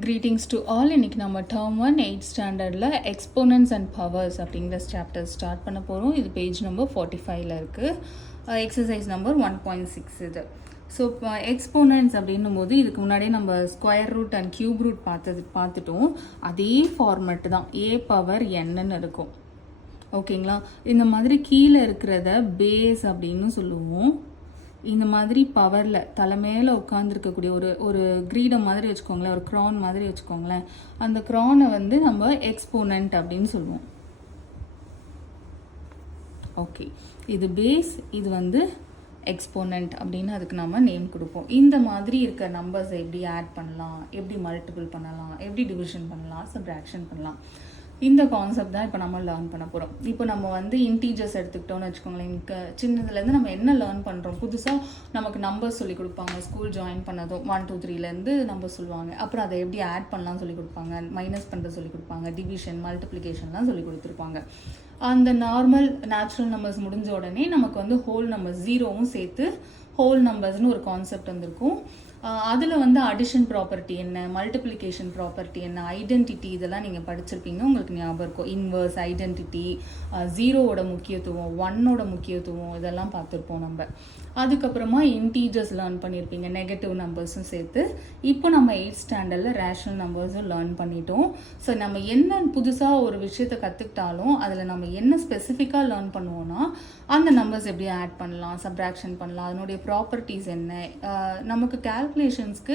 Greetings to all. இன்னைக்கு நம்ம term 1 8th ஸ்டாண்டர்டில் எக்ஸ்போனன்ட்ஸ் அண்ட் பவர்ஸ் அப்படிங்கிற சாப்டர் ஸ்டார்ட் பண்ண போகிறோம். இது பேஜ் நம்பர் 45ல் இருக்குது. எக்ஸசைஸ் நம்பர் 1.6 இது. ஸோ இப்போ எக்ஸ்போனன்ட்ஸ் அப்படின்னும் போது இதுக்கு முன்னாடியே நம்ம square root and cube root பார்த்துட்டோம். அதே ஃபார்மெட் தான், ஏ பவர் என்னன்னு இருக்கும். ஓகேங்களா? இந்த மாதிரி கீழே இருக்கிறத பேஸ் அப்படின்னு சொல்லுவோம். இந்த மாதிரி பவரில் தலை மேலே உட்காந்துருக்கக்கூடிய ஒரு கிரீடம் மாதிரி வச்சுக்கோங்களேன், ஒரு க்ரான் மாதிரி வச்சுக்கோங்களேன். அந்த க்ரானை வந்து நம்ம எக்ஸ்போனன்ட் அப்படின்னு சொல்லுவோம். ஓகே, இது பேஸ், இது வந்து எக்ஸ்போனன்ட் அப்படின்னு அதுக்கு நம்ம நேம் கொடுப்போம். இந்த மாதிரி இருக்க நம்பர்ஸை எப்படி ஆட் பண்ணலாம், எப்படி மல்டிபிள் பண்ணலாம், எப்படி டிவிஷன் பண்ணலாம், சப்ட்ராக்ஷன் பண்ணலாம், இந்த கான்செப்ட் தான் இப்போ நம்ம லேர்ன் பண்ண போகிறோம். இப்போ நம்ம வந்து இன்டீஜர்ஸ் எடுத்துக்கிட்டோம்னு வச்சுக்கோங்களேன். எனக்கு சின்னதுலேருந்து நம்ம என்ன லேர்ன் பண்ணுறோம், புதுசாக நமக்கு நம்பர்ஸ் சொல்லி கொடுப்பாங்க. ஸ்கூல் ஜாயின் பண்ணதும் 1 2 3லேருந்து நம்பர் சொல்லுவாங்க. அப்புறம் அதை எப்படி ஆட் பண்ணலாம் சொல்லி கொடுப்பாங்க, மைனஸ் பண்ணுறது சொல்லி கொடுப்பாங்க, டிவிஷன் மல்டிப்ளிகேஷன்லாம் சொல்லி கொடுத்துருப்பாங்க. அந்த நார்மல் நேச்சுரல் நம்பர்ஸ் முடிஞ்ச உடனே நமக்கு வந்து ஹோல் நம்பர்ஸ் ஜீரோவும் சேர்த்து ஹோல் நம்பர்ஸ்னு ஒரு கான்செப்ட் வந்திருக்கும். அதில் வந்து அடிஷன் ப்ராப்பர்ட்டி என்ன, மல்டிப்ளிகேஷன் ப்ராப்பர்ட்டி என்ன, ஐடென்டிட்டி, இதெல்லாம் நீங்கள் படிச்சிருப்பீங்க, உங்களுக்கு ஞாபகம் இருக்கும். இன்வர்ஸ், ஐடென்டிட்டி, ஜீரோவோட முக்கியத்துவம், ஒன்னோட முக்கியத்துவம், இதெல்லாம் பார்த்துருப்போம் நம்ம. அதுக்கப்புறமா இன்டீஜர்ஸ் லேர்ன் பண்ணியிருப்பீங்க, நெகட்டிவ் நம்பர்ஸும் சேர்த்து. இப்போ நம்ம 8th ஸ்டாண்டர்டில் ரேஷனல் நம்பர்ஸும் லேர்ன் பண்ணிட்டோம். ஸோ நம்ம என்ன புதுசாக ஒரு விஷயத்தை கற்றுக்கிட்டாலும் அதில் நம்ம என்ன ஸ்பெசிஃபிக்காக லேர்ன் பண்ணுவோம்னா, அந்த நம்பர்ஸ் எப்படி ஆட் பண்ணலாம், சப்ட்ராக்ஷன் பண்ணலாம், அதனுடைய ப்ராப்பர்ட்டிஸ் என்ன, நமக்கு கால்குலேஷன்ஸ்க்கு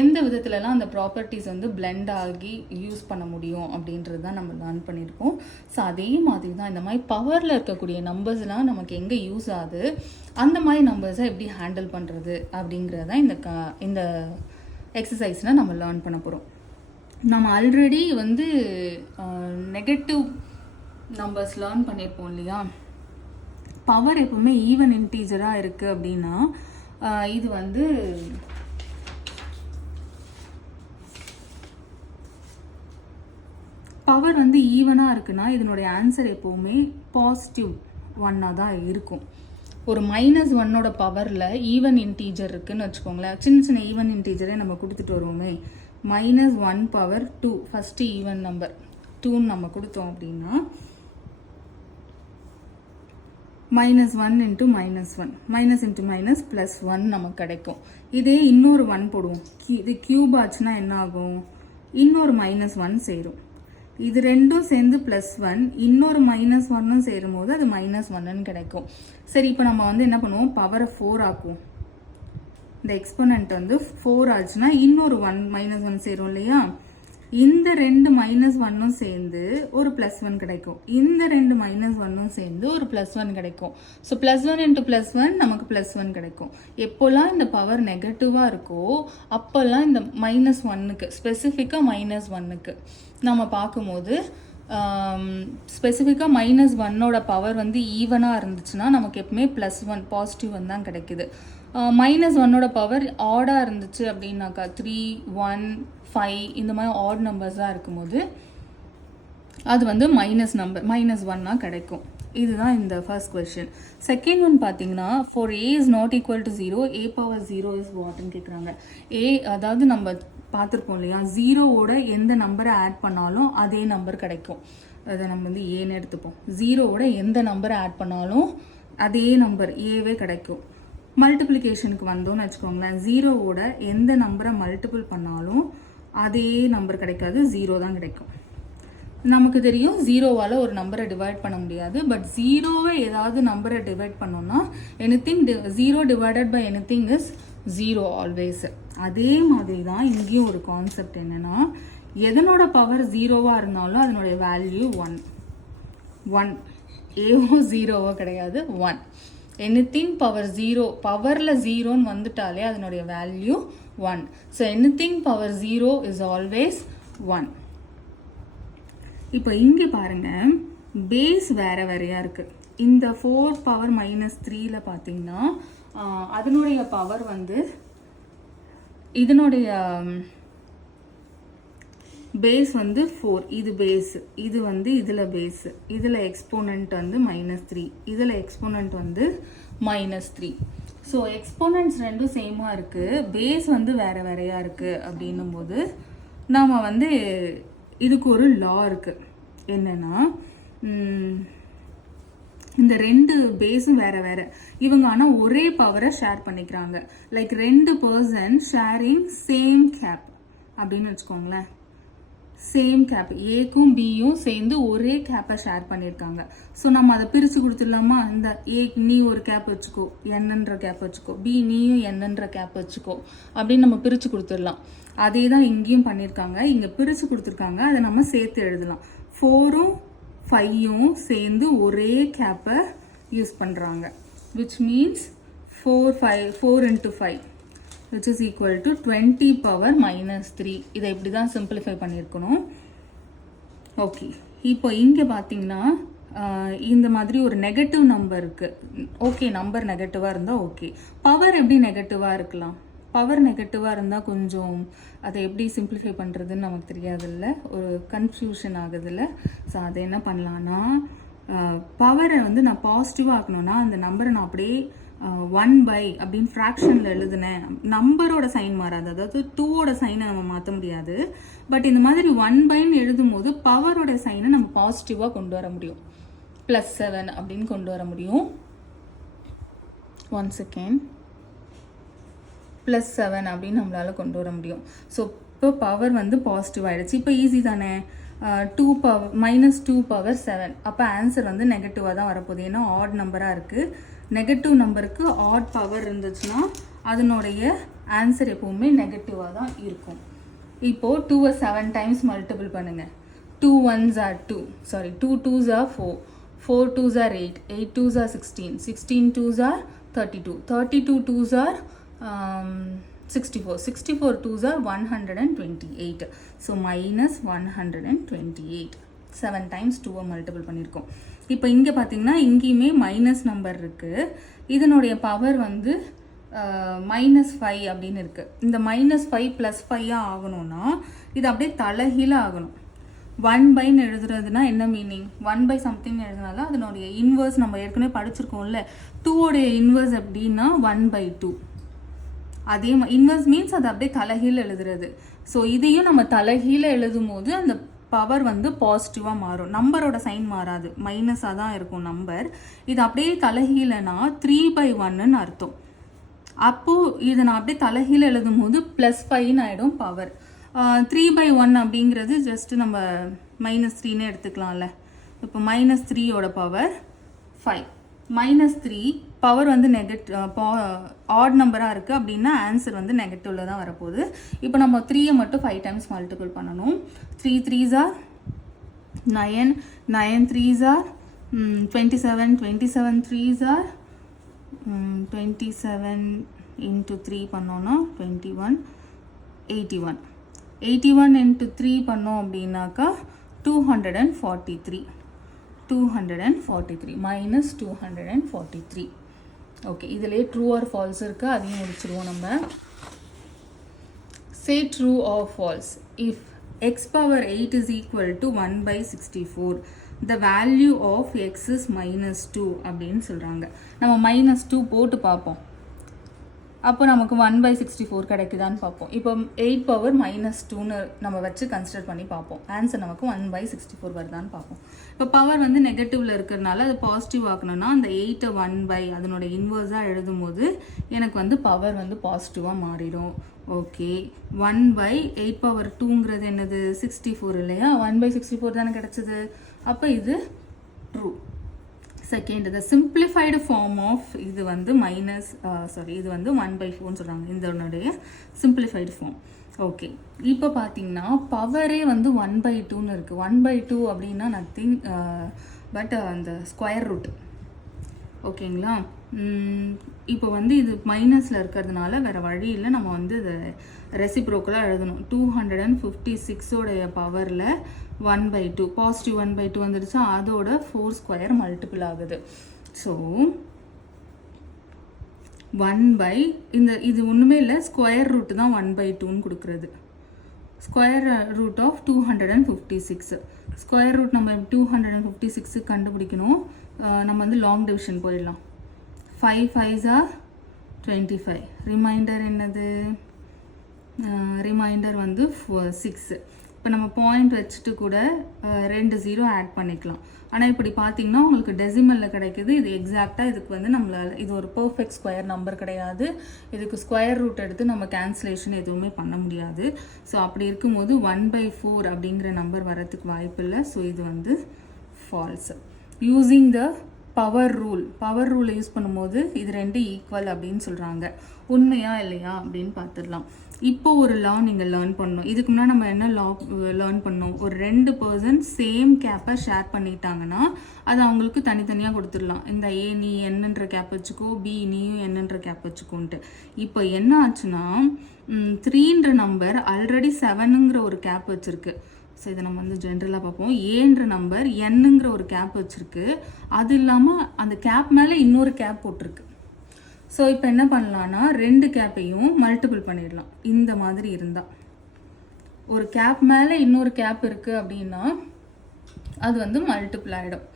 எந்த விதத்துலலாம் அந்த ப்ராப்பர்ட்டிஸ் வந்து பிளெண்ட் ஆகி யூஸ் பண்ண முடியும் அப்படின்றது தான் நம்ம லேர்ன் பண்ணியிருக்கோம். ஸோ அதே மாதிரி தான் இந்த மாதிரி பவரில் இருக்கக்கூடிய நம்பர்ஸ்லாம் நமக்கு எங்கே யூஸ் ஆகுது, அந்த மாதிரி நம்பர்ஸை எப்படி ஹேண்டில் பண்ணுறது அப்படிங்கிறத இந்த எக்ஸசைஸ்னால் நம்ம லேர்ன் பண்ண போகிறோம். நம்ம ஆல்ரெடி வந்து நெகட்டிவ் நம்பர்ஸ் லேர்ன் பண்ணியிருப்போம் இல்லையா. பவர் எப்பவுமே ஈவன் இன்டீஜராக இருக்குது அப்படின்னா இது வந்து பவர் வந்து ஈவனாக இருக்குன்னா இதனுடைய ஆன்சர் எப்போவுமே பாசிட்டிவ் ஒன்னாக தான் இருக்கும். ஒரு -1 பவரில் ஈவன் இன்டீஜர் இருக்குன்னு வச்சுக்கோங்களேன். சின்ன ஈவன் இன்டீஜரே நம்ம கொடுத்துட்டு வருவோமே. -1 பவர் 2 ஃபஸ்ட்டு ஈவன் நம்பர் 2ன்னு நம்ம கொடுத்தோம் அப்படின்னா -1 × -1, மைனஸ் இன்ட்டு மைனஸ் +1 நமக்கு கிடைக்கும். இதே இன்னொரு 1 போடுவோம், இது கியூப் ஆச்சுன்னா என்ன ஆகும், இன்னொரு -1 சேரும். இது ரெண்டும் சேர்ந்து +1, இன்னொரு -1ம் சேரும் போது அது -1ன்னு கிடைக்கும். சரி, இப்போ நம்ம வந்து என்ன பண்ணுவோம், பவரை 4 ஆக்குவோம். இந்த எக்ஸ்போனன்ட் வந்து 4 ஆச்சுன்னா இன்னொரு -1 சேரும் இல்லையா. இந்த ரெண்டு -1ம் சேர்ந்து ஒரு +1 கிடைக்கும், இந்த ரெண்டு -1ம் சேர்ந்து ஒரு +1 கிடைக்கும். ஸோ +1 × +1 நமக்கு +1 கிடைக்கும். எப்போல்லாம் இந்த பவர் நெகட்டிவாக இருக்கோ அப்போல்லாம் இந்த -1க்கு ஸ்பெசிஃபிக்காக -1க்கு நம்ம பார்க்கும்போது ஸ்பெசிஃபிக்காக -1ஓட பவர் வந்து ஈவனாக இருந்துச்சுன்னா நமக்கு எப்பவுமே +1 பாசிட்டிவ் தான் கிடைக்குது. -1ஓட பவர் ஆடாக இருந்துச்சு அப்படின்னாக்கா 3 1 5 இந்த மாதிரி ஆட் நம்பர்ஸாக இருக்கும்போது அது வந்து -1 கிடைக்கும். இதுதான் இந்த ஃபர்ஸ்ட் கொஸ்டின். செகண்ட் ஒன் பார்த்தீங்கன்னா, for a is not equal to 0, a power 0 is whatன்னு கேட்குறாங்க. அதாவது நம்ம பார்த்துருப்போம் இல்லையா, ஜீரோவோட எந்த நம்பரை ஆட் பண்ணாலும் அதே நம்பர் கிடைக்கும். அதை நம்ம வந்து ஏன்னு எடுத்துப்போம். ஜீரோவோட எந்த நம்பரை ஆட் பண்ணாலும் அதே நம்பர் ஏவே கிடைக்கும். மல்டிப்ளிகேஷனுக்கு வந்தோம்னு வச்சுக்கோங்களேன், ஜீரோவோட எந்த நம்பரை மல்டிபிள் பண்ணாலும் அதே நம்பர் கிடைக்காது, 0 தான் கிடைக்கும். நமக்கு தெரியும் ஜீரோவால் ஒரு நம்பரை டிவைட் பண்ண முடியாது. பட் ஜீரோவை ஏதாவது நம்பரை டிவைட் பண்ணோம்னா anything 0 divided by anything is 0 always. அதே மாதிரி தான் இங்கேயும் ஒரு கான்செப்ட் என்னன்னா, எதனோட பவர் 0வாக இருந்தாலும் அதனுடைய வேல்யூ 1. ஏவோ 0வோ கிடையாது, 1. எனிதிங் பவர் 0, பவரில் 0ன்னு வந்துட்டாலே அதனுடைய value 1. So anything power 0 is always 1. இப்போ இங்கே பாருங்க, பேஸ் வேறையாக இருக்குது. இந்த 4 பவர் -3ல பார்த்தீங்கன்னா அதனுடைய பவர் வந்து இதனுடைய பேஸ் வந்து 4, இது பேஸ், இது வந்து இதில் பேஸ், இதில் எக்ஸ்போனன்ட் வந்து -3, இதில் எக்ஸ்போனன்ட் வந்து -3. ஸோ எக்ஸ்போனன்ட்ஸ் ரெண்டும் சேமாக இருக்குது, பேஸ் வந்து வேறையாக இருக்குது அப்படின்னும் போது நாம் வந்து இதுக்கு ஒரு லா இருக்குது. என்னென்னா இந்த ரெண்டு பேஸும் வேறு வேறு, இவங்க ஆனால் ஒரே பவரை ஷேர் பண்ணிக்கிறாங்க. Like 2 person sharing same cap அப்படின்னு வச்சுக்கோங்களேன். சேம் கேப், ஏக்கும் பியும் சேர்ந்து ஒரே கேப்பை ஷேர் பண்ணியிருக்காங்க. ஸோ நம்ம அதை பிரித்து கொடுத்துடலாமா? இந்த ஏ நீ ஒரு கேப் வச்சுக்கோ, என்னன்ற கேப் வச்சுக்கோ, பி நீயும் என்னன்ற கேப் வச்சுக்கோ அப்படின்னு நம்ம பிரித்து கொடுத்துடலாம். அதே தான் இங்கேயும் பண்ணியிருக்காங்க. இங்கே பிரித்து கொடுத்துருக்காங்க, அதை நம்ம சேர்த்து எழுதலாம். 4ம் 5ம் சேர்ந்து ஒரே கேப்பை யூஸ் பண்ணுறாங்க. Which means 4 into 5 which is equal to 20 power minus 3. இதை இப்படி தான் சிம்பிளிஃபை பண்ணியிருக்கணும். ஓகே, இப்போ இங்கே பார்த்தீங்கன்னா இந்த மாதிரி ஒரு நெகட்டிவ் நம்பர் இருக்குது. ஓகே, நம்பர் நெகட்டிவாக இருந்தால் ஓகே. பவர் எப்படி நெகட்டிவாக இருக்கலாம்? பவர் நெகட்டிவாக இருந்தால் கொஞ்சம் அதை எப்படி சிம்பிளிஃபை பண்ணுறதுன்னு நமக்கு தெரியாதுல்ல, ஒரு கன்ஃபியூஷன் ஆகுதுல்ல. ஸோ அதை என்ன பண்ணலான்னா, பவரை வந்து நான் பாசிட்டிவாக ஆக்கணும்னா அந்த நம்பரை நான் அப்படியே 1/, அப்படின்னு ஃப்ராக்ஷனில் எழுதுனேன். நம்பரோட சைன் மாறாது, அதாவது 2ஓட சைனை நம்ம மாற்ற முடியாது. பட் இந்த மாதிரி 1/ன்னு எழுதும் போது பவரோட சைனை நம்ம பாசிட்டிவாக கொண்டு வர முடியும். +7 அப்படின்னு கொண்டு வர முடியும். 1 செகண்ட், +7 அப்படின்னு நம்மளால் கொண்டு வர முடியும். ஸோ இப்போ பவர் வந்து பாசிட்டிவ் ஆகிடுச்சு. இப்போ ஈஸி தானே. 2 power -2 power 7. அப்போ ஆன்சர் வந்து நெகட்டிவாக தான் வரப்போகுது. ஏன்னா ஆட் நம்பராக இருக்குது. நெகட்டிவ் நம்பருக்கு ஆட் பவர் இருந்துச்சுன்னா அதனுடைய ஆன்சர் எப்போவுமே நெகட்டிவாக தான் இருக்கும். இப்போது 2-ஐ 7 times மல்டிபிள் பண்ணுங்கள். 2 1s are 2, sorry 2 2s are 4, 4 2s are 8, 8 2s are 16, 16 2s are 32, 32 2s are 64, 64 2s are 128. So -128. 7 times 2-ஐ மல்டிபிள் பண்ணியிருக்கோம். இப்போ இங்கே பார்த்தீங்கன்னா இங்கேயுமே மைனஸ் நம்பர் இருக்குது. இதனுடைய பவர் வந்து -5 அப்படின்னு இருக்குது. இந்த -5 + 5 ஆகணும்னா இது அப்படியே தலைகீழ ஆகணும். 1/ன்னு எழுதுறதுனா என்ன மீனிங்? 1/, something எழுதுனால அதனுடைய இன்வர்ஸ் நம்ம ஏற்கனவே படிச்சிருக்கோம்ல. 2ஓடைய இன்வர்ஸ் எப்படின்னா 1/2. அதே இன்வர்ஸ் மீன்ஸ் அது அப்படியே தலைகீழ எழுதுறது. ஸோ இதையும் நம்ம தலைகீழ எழுதும் போது அந்த பவர் வந்து பாசிட்டிவாக மாறும். நம்பரோட சைன் மாறாது, மைனஸாக தான் இருக்கும் நம்பர். இது அப்படியே தலைகீழனா 3/1ன்னு அர்த்தம். அப்போது இதை நான் அப்படியே தலைகீழ எழுதும் போது +5ன்னு ஆகிடும் பவர். 3/1 அப்படிங்கிறது ஜஸ்ட்டு நம்ம -3ன்னு எடுத்துக்கலாம்ல. இப்போ -3ஓட பவர் 5. -3 பவர் வந்து ஆட் நம்பராக இருக்குது அப்படின்னா ஆன்சர் வந்து நெகட்டிவில் தான் வரப்போகுது. இப்போ நம்ம 3-ஐ மட்டும் 5 times மல்டிபிள் பண்ணணும். 3 3s are 9, 9 3s are 27, 27 3s are 27 into 3 பண்ணோன்னா 21, 81, 81 into 3 பண்ணோம் அப்படின்னாக்கா 243, -243. ஓகே, இதிலே ட்ரூ ஆர் ஃபால்ஸ் இருக்குது, அதையும் முடிச்சிடுவோம் நம்ம. சே true or false. If x power 8 is equal to 1/64, the value of x is -2 அப்படின்னு சொல்கிறாங்க. நம்ம -2 போட்டு பார்ப்போம். அப்போ நமக்கு 1/64 கிடைக்குதான்னு பார்ப்போம். இப்போ 8 power -2ன்னு நம்ம வச்சு கன்சிடர் பண்ணி பார்ப்போம். ஆன்சர் நமக்கு 1/64 வருதான்னு பார்ப்போம். இப்போ பவர் வந்து நெகட்டிவில் இருக்கிறதுனால அது பாசிட்டிவ் ஆக்கணும்னா அந்த 8-ஐ 1/, அதனோட இன்வர்ஸாக எழுதும் போது எனக்கு வந்து பவர் வந்து பாசிட்டிவாக மாறிடும். ஓகே, 1/8 power 2ங்கிறது என்னது? 64 இல்லையா? 1/64 தானே கிடச்சிது. அப்போ இது true. Second, the simplified form of இது வந்து இது வந்து 1/4ன்னு சொல்கிறாங்க. இதனுடைய சிம்பிளிஃபைடு ஃபார்ம். ஓகே, இப்போ பார்த்தீங்கன்னா பவரே வந்து 1/2ன்னு இருக்குது. 1/2 அப்படின்னா நத்திங் பட் அந்த ஸ்கொயர் ரூட். ஓகேங்களா? இப்போ வந்து இது மைனஸில் இருக்கிறதுனால வேறு வழி இல்லை, நம்ம வந்து இதை ரெசிப்ரோக்கலாக எழுதணும். 256ஓடைய பவரில் 1/2, பாசிட்டிவ் 1/2 வந்துடுச்சு, அதோட 4² மல்டிபிள் ஆகுது. ஸோ 1/ இது ஒன்றுமே இல்லை, ஸ்கொயர் ரூட் தான் 1/2ன்னு கொடுக்குறது. Square root of 256. Square root நம்ம 256 கண்டுபிடிக்கணும். நம்ம வந்து லாங் டிவிஷன் போயிடலாம். 5 5s are 25. ரிமைண்டர் என்னது? ரிமைண்டர் வந்து 6. இப்போ நம்ம பாயிண்ட் வச்சுட்டு கூட 2 0 ஆட் பண்ணிக்கலாம். ஆனால் இப்படி பார்த்தீங்கன்னா உங்களுக்கு டெசிமலில் கிடைக்குது. இது எக்ஸாக்டாக இதுக்கு வந்து நம்மளால் இது ஒரு பர்ஃபெக்ட் ஸ்கொயர் நம்பர் கிடையாது. இதுக்கு ஸ்கொயர் ரூட் எடுத்து நம்ம கேன்சலேஷன் எதுவுமே பண்ண முடியாது. ஸோ அப்படி இருக்கும்போது 1/4 அப்படிங்கிற நம்பர் வரத்துக்கு வாய்ப்பு இல்லை. ஸோ இது வந்து ஃபால்ஸ். யூஸிங் த பவர் ரூலை யூஸ் பண்ணும்போது இது 2 ஈக்குவல் அப்படின்னு சொல்கிறாங்க. உண்மையா இல்லையா அப்படின்னு பார்த்துடலாம். இப்போ ஒரு லா நீங்கள் லேர்ன் பண்ணணும். இதுக்கு முன்னாடி நம்ம என்ன லா லேர்ன் பண்ணோம்? ஒரு 2 பர்சன் சேம் கேப்பை ஷேர் பண்ணிட்டாங்கன்னா அது அவங்களுக்கு தனித்தனியாக கொடுத்துடலாம். இந்த ஏ நீ என்னன்ற கேப் வச்சுக்கோ, பி நீயும் என்னன்ற கேப் வச்சுக்கோன்ட்டு. இப்போ என்ன ஆச்சுன்னா 3ன்ற நம்பர் ஆல்ரெடி 7ங்கிற ஒரு கேப் வச்சுருக்கு. ஸோ இதை நம்ம வந்து ஜென்ரலாக பார்ப்போம். ஏன்ற நம்பர் என்னங்கிற ஒரு கேப் வச்சுருக்கு. அது இல்லாமல் அந்த கேப் மேலே இன்னொரு கேப் போட்டிருக்கு. ஸோ இப்போ என்ன பண்ணலான்னா 2 கேப்பையும் மல்டிபிள் பண்ணிடலாம். இந்த மாதிரி இருந்தால் ஒரு கேப் மேலே இன்னொரு கேப் இருக்குது அப்படின்னா அது வந்து மல்டிபிள் ஆகிடும்,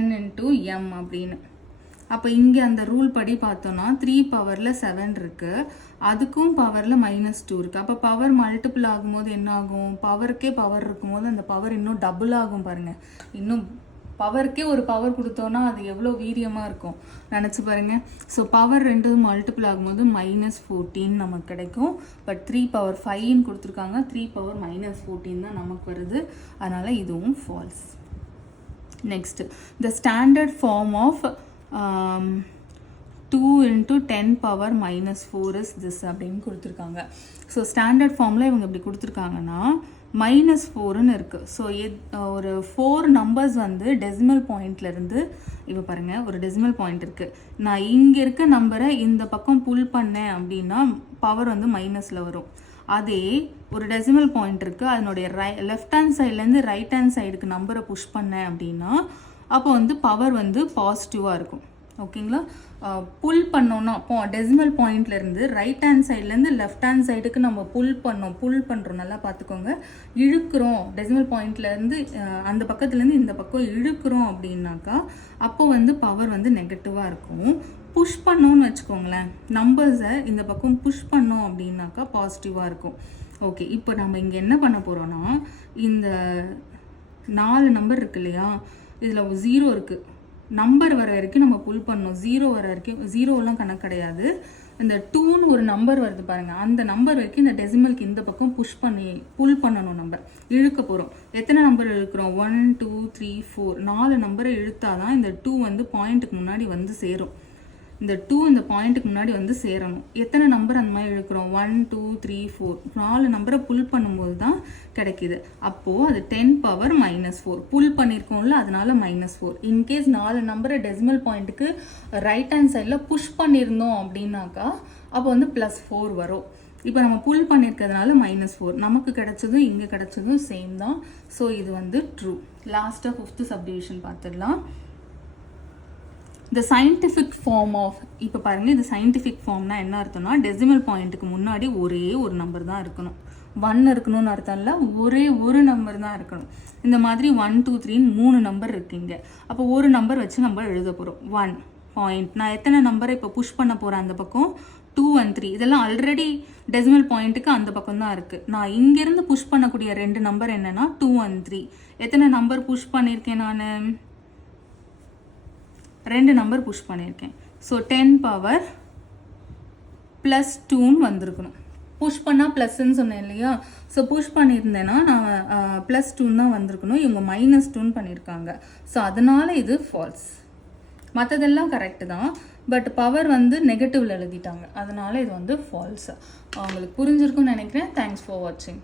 n × m அப்படின்னு. அப்போ இங்கே அந்த ரூல் படி பார்த்தோன்னா 3 பவரில் 7 இருக்குது, அதுக்கும் பவரில் -2 இருக்குது. அப்போ பவர் மல்டிபிள் ஆகும்போது என்ன ஆகும்? பவருக்கே பவர் இருக்கும்போது அந்த பவர் இன்னும் டபுள் ஆகும் பாருங்கள். இன்னும் பவருக்கே ஒரு பவர் கொடுத்தோன்னா அது எவ்வளோ வீரியமாக இருக்கும் நினச்சி பாருங்கள். ஸோ பவர் 2 மல்டிபிள் ஆகும்போது -14 நமக்கு கிடைக்கும். பட் 3 பவர் 5ன்னு கொடுத்துருக்காங்க, 3 பவர் -14 தான் நமக்கு வருது. அதனால் இதுவும் false. Next, the standard form of 2 × 10 power -4 is this அப்படின்னு கொடுத்துருக்காங்க. ஸோ ஸ்டாண்டர்ட் ஃபார்மில் இவங்க இப்படி கொடுத்துருக்காங்கன்னா -4ன்னு இருக்குது. ஸோ ஒரு 4 நம்பர்ஸ் வந்து டெசிமல் பாயிண்ட்லேருந்து இப்போ பாருங்கள், ஒரு டெசிமல் பாயிண்ட் இருக்குது. நான் இங்கே இருக்க நம்பரை இந்த பக்கம் புல் பண்ணேன் அப்படின்னா பவர் வந்து மைனஸில் வரும். அதே ஒரு டெசிமல் பாயிண்ட் இருக்குது, அதனுடைய லெஃப்ட் ஹேண்ட் சைட்லேருந்து ரைட் ஹேண்ட் சைடுக்கு நம்பரை புஷ் பண்ணேன் அப்படின்னா அப்போ வந்து பவர் வந்து பாசிட்டிவாக இருக்கும். ஓகேங்களா? புல் பண்ணோன்னா அப்போ டெசிமல் பாயிண்ட்லேருந்து ரைட் ஹேண்ட் சைட்லேருந்து லெஃப்ட் ஹேண்ட் சைடுக்கு நம்ம புல் பண்ணுறோம். நல்லா பார்த்துக்கோங்க. இழுக்கிறோம், டெசிமல் பாயிண்ட்லேருந்து அந்த பக்கத்துலேருந்து இந்த பக்கம் இழுக்கிறோம் அப்படின்னாக்கா அப்போ வந்து பவர் வந்து நெகட்டிவாக இருக்கும். புஷ் பண்ணோன்னு வச்சுக்கோங்களேன், நம்பர்ஸை இந்த பக்கம் புஷ் பண்ணோம் அப்படின்னாக்கா பாசிட்டிவாக இருக்கும். ஓகே, இப்போ நம்ம இங்கே என்ன பண்ண போகிறோன்னா இந்த 4 நம்பர் இருக்கு இல்லையா, இதில் 0 இருக்குது. நம்பர் வர வரைக்கும் நம்ம புல் பண்ணோம். 0 வர வரைக்கும், 0லாம் கணக்கு கிடையாது. இந்த 2ன்னு ஒரு நம்பர் வருது பாருங்கள், அந்த நம்பர் வரைக்கும் இந்த டெசிமலுக்கு இந்த பக்கம் புல் பண்ணணும். நம்ம இழுக்க போகிறோம். எத்தனை நம்பர் இழுக்கிறோம்? 1 2 3 4 4 நம்பரை இழுத்தாதான் இந்த 2 வந்து பாயிண்ட்டுக்கு முன்னாடி வந்து சேரும். இந்த 2 இந்த பாயிண்ட்டுக்கு முன்னாடி வந்து சேரணும். எத்தனை நம்பர் அந்த மாதிரி இழுக்கிறோம்? 1 2 3 4 4 நம்பரை புல் பண்ணும்போது தான் கிடைக்கிது. அப்போது அது 10 பவர் -4 புல் பண்ணியிருக்கோம்ல, அதனால -4. இன்கேஸ் 4 நம்பரை டெசிமல் பாயிண்ட்டுக்கு ரைட் ஹேண்ட் சைடில் புஷ் பண்ணியிருந்தோம் அப்படின்னாக்கா அப்போ வந்து +4 வரும். இப்போ நம்ம புல் பண்ணியிருக்கிறதுனால -4. நமக்கு கிடைச்சதும் இங்கே கிடைச்சதும் சேம் தான். ஸோ இது வந்து ட்ரூ. லாஸ்ட்டாக 5th சப்டிவிஷன் பார்த்துடலாம். த சயின்டிஃபிக் ஃபார்ம் ஆஃப், இப்போ பாருங்கள், இது சயின்டிஃபிக் ஃபார்ம்னா என்ன அர்த்தம்னா டெசிமல் பாயிண்ட்டுக்கு முன்னாடி ஒரே ஒரு நம்பர் தான் இருக்கணும். 1 இருக்கணும்னு அர்த்தம் இல்லை, ஒரே ஒரு நம்பர் தான் இருக்கணும். இந்த மாதிரி 1 2 3ன்னு 3 நம்பர் இருக்குங்க. அப்போ ஒரு நம்பர் வச்சு நம்ம எழுத போகிறோம். 1 பாயிண்ட். நான் எத்தனை நம்பரை இப்போ புஷ் பண்ண போகிறேன் அந்த பக்கம்? 2 and 3. இதெல்லாம் ஆல்ரெடி டெசிமல் பாயிண்ட்டுக்கு அந்த பக்கம் தான் இருக்குது. நான் இங்கேருந்து புஷ் பண்ணக்கூடிய 2 நம்பர் என்னென்னா 2 and 3. எத்தனை நம்பர் புஷ் பண்ணியிருக்கேன்? நான் 2 நம்பர் புஷ் பண்ணியிருக்கேன். ஸோ 10 பவர் +2ன்னு வந்திருக்கணும். புஷ் பண்ணால் ப்ளஸ்ன்னு சொன்னேன் இல்லையா? ஸோ புஷ் பண்ணியிருந்தேன்னா நான் +2 தான் வந்திருக்கணும். இவங்க -2ன்னு பண்ணியிருக்காங்க. ஸோ அதனால் இது ஃபால்ஸ். மற்றதெல்லாம் கரெக்டு தான், பட் பவர் வந்து நெகட்டிவில் எழுதிட்டாங்க. அதனால் இது வந்து ஃபால்ஸ். அவங்களுக்கு புரிஞ்சிருக்குன்னு நினைக்கிறேன். தேங்க்ஸ் ஃபார் வாட்சிங்.